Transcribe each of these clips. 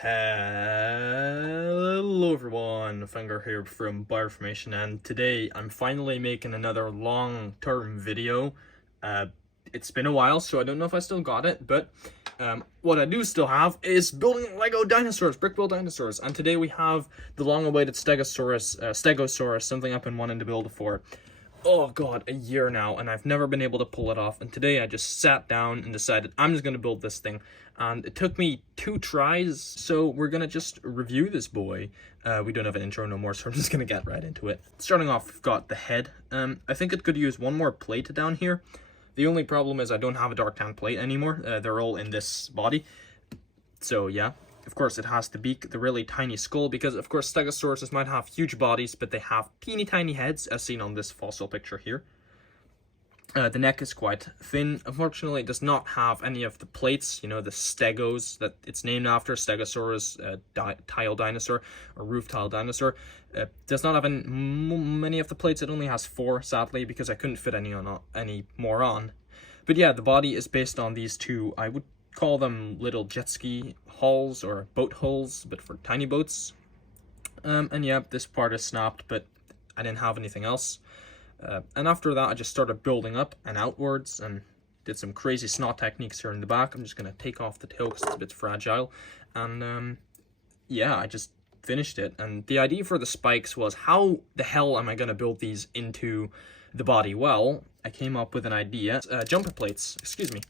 Hello everyone, Finger here from Bioformation, and today I'm finally making another long-term video. It's been a while, so I don't know if I still got it, but what I do still have is building Lego dinosaurs, brick-built dinosaurs, and today we have the long-awaited Stegosaurus, something I've been wanting to build for, oh god, a year now, and I've never been able to pull it off. And today I just sat down and decided I'm just gonna build this thing, and it took me 2 tries, so we're gonna just review this boy. We don't have an intro no more, so I'm just gonna get right into it. Starting off, we've got the head. I think it could use one more plate down here. The only problem is I don't have a dark tan plate anymore. They're all in this body, so yeah. Of course, it has the beak, the really tiny skull, because of course Stegosauruses might have huge bodies, but they have teeny tiny heads, as seen on this fossil picture here. The neck is quite thin. Unfortunately, it does not have any of the plates, you know, the stegos that it's named after, Stegosaurus, tile dinosaur, or roof tile dinosaur. Does not have many of the plates. It only has 4, sadly, because I couldn't fit any more on. But yeah, the body is based on these two, I would call them little jet ski hulls or boat hulls, but for tiny boats. And yeah, this part is snapped, but I didn't have anything else. And after that, I just started building up and outwards and did some crazy snot techniques here in the back. I'm just going to take off the tail because it's a bit fragile. And yeah, I just finished it. And the idea for the spikes was, how the hell am I going to build these into the body? Well, I came up with an idea. Jumper plates, excuse me.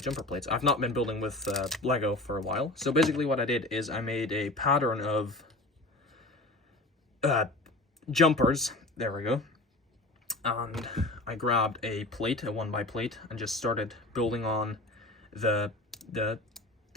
Jumper plates. I've not been building with Lego for a while. So basically what I did is I made a pattern of jumpers. There we go. And I grabbed a plate, a 1x plate, and just started building on the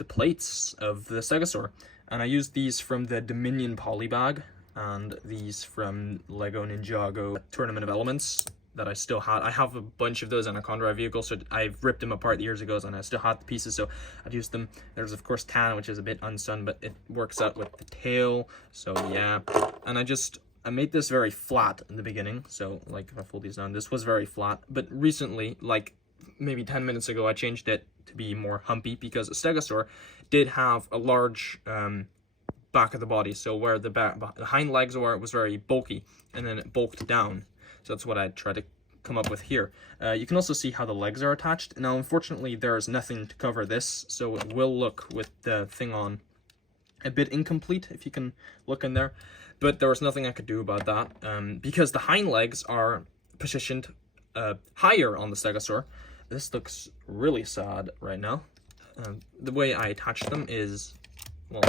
plates of the Stegosaur. And I used these from the Dominion polybag and these from Lego Ninjago Tournament of Elements that I still had. I have a bunch of those in a Condor vehicle, so I've ripped them apart years ago, and I still had the pieces, so I've used them. There's of course tan, which is a bit unsun, but it works out with the tail, so yeah. And I made this very flat in the beginning, so like if I fold these down, this was very flat, but recently, like maybe 10 minutes ago, I changed it to be more humpy, because a Stegosaur did have a large back of the body, so where the hind legs were, it was very bulky, and then it bulked down. So that's what I tried to come up with here. You can also see how the legs are attached. Now, unfortunately, there's nothing to cover this, so it will look, with the thing on, a bit incomplete, if you can look in there. But there was nothing I could do about that, because the hind legs are positioned higher on the Stegosaur. This looks really sad right now. The way I attached them is, well,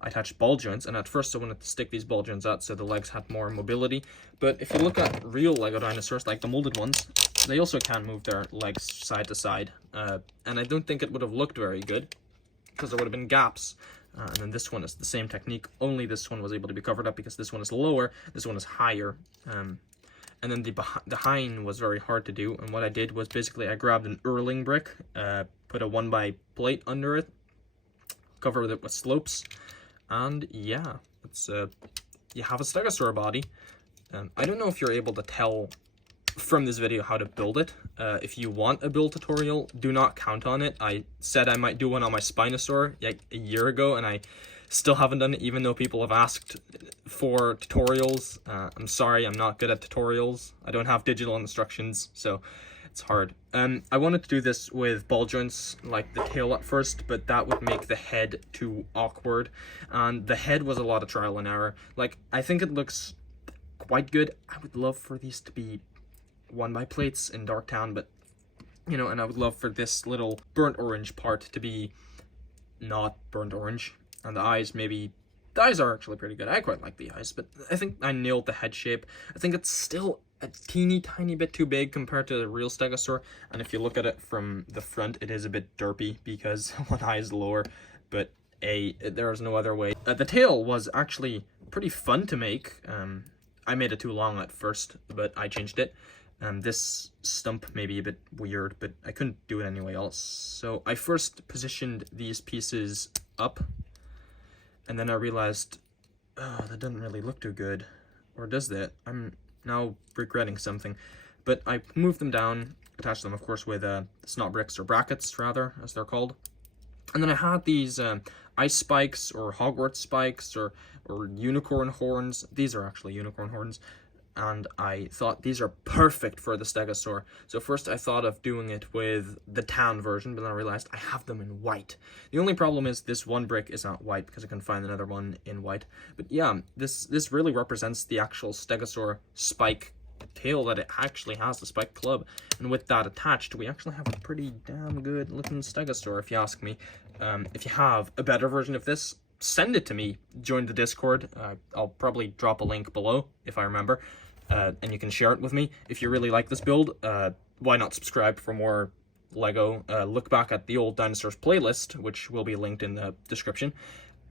I attached ball joints, and at first I wanted to stick these ball joints out so the legs had more mobility. But if you look at real Lego dinosaurs, like the molded ones, they also can't move their legs side to side. And I don't think it would have looked very good, because there would have been gaps. And then this one is the same technique, only this one was able to be covered up because this one is lower, this one is higher. And then the hind was very hard to do, and what I did was basically I grabbed an Erling brick, put a 1x plate under it, covered it with slopes, and yeah, it's you have a Stegosaur body. I don't know if you're able to tell from this video how to build it. If you want a build tutorial, do not count on it. I said I might do one on my Spinosaur like a year ago, and I still haven't done it, even though people have asked for tutorials. I'm sorry, I'm not good at tutorials. I don't have digital instructions, so it's hard. I wanted to do this with ball joints, like the tail at first, but that would make the head too awkward, and the head was a lot of trial and error. Like, I think it looks quite good. I would love for these to be 1x plates in dark tan, but you know, and I would love for this little burnt orange part to be not burnt orange, and the eyes, maybe the eyes are actually pretty good. I quite like the eyes, but I think I nailed the head shape. I think it's still a teeny tiny bit too big compared to the real Stegosaur, and if you look at it from the front, it is a bit derpy because one eye is lower, but there's no other way. The tail was actually pretty fun to make. I made it too long at first, but I changed it. This stump may be a bit weird, but I couldn't do it anyway else. So I first positioned these pieces up, and then I realized, oh, that doesn't really look too good. Or does that? I'm now regretting something. But I moved them down, attached them, of course, with snot bricks, or brackets, rather, as they're called. And then I had these ice spikes or Hogwarts spikes or unicorn horns. These are actually unicorn horns. And I thought these are perfect for the Stegosaur. So first I thought of doing it with the tan version, but then I realized I have them in white. The only problem is this one brick is not white because I couldn't find another one in white. But yeah, this really represents the actual Stegosaur spike tail that it actually has, the spike club. And with that attached, we actually have a pretty damn good looking Stegosaur, if you ask me. If you have a better version of this, send it to me. Join the Discord. I'll probably drop a link below if I remember. And you can share it with me. If you really like this build, why not subscribe for more Lego? Look back at the old dinosaurs playlist, which will be linked in the description.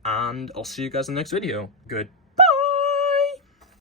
And I'll see you guys in the next video. Good.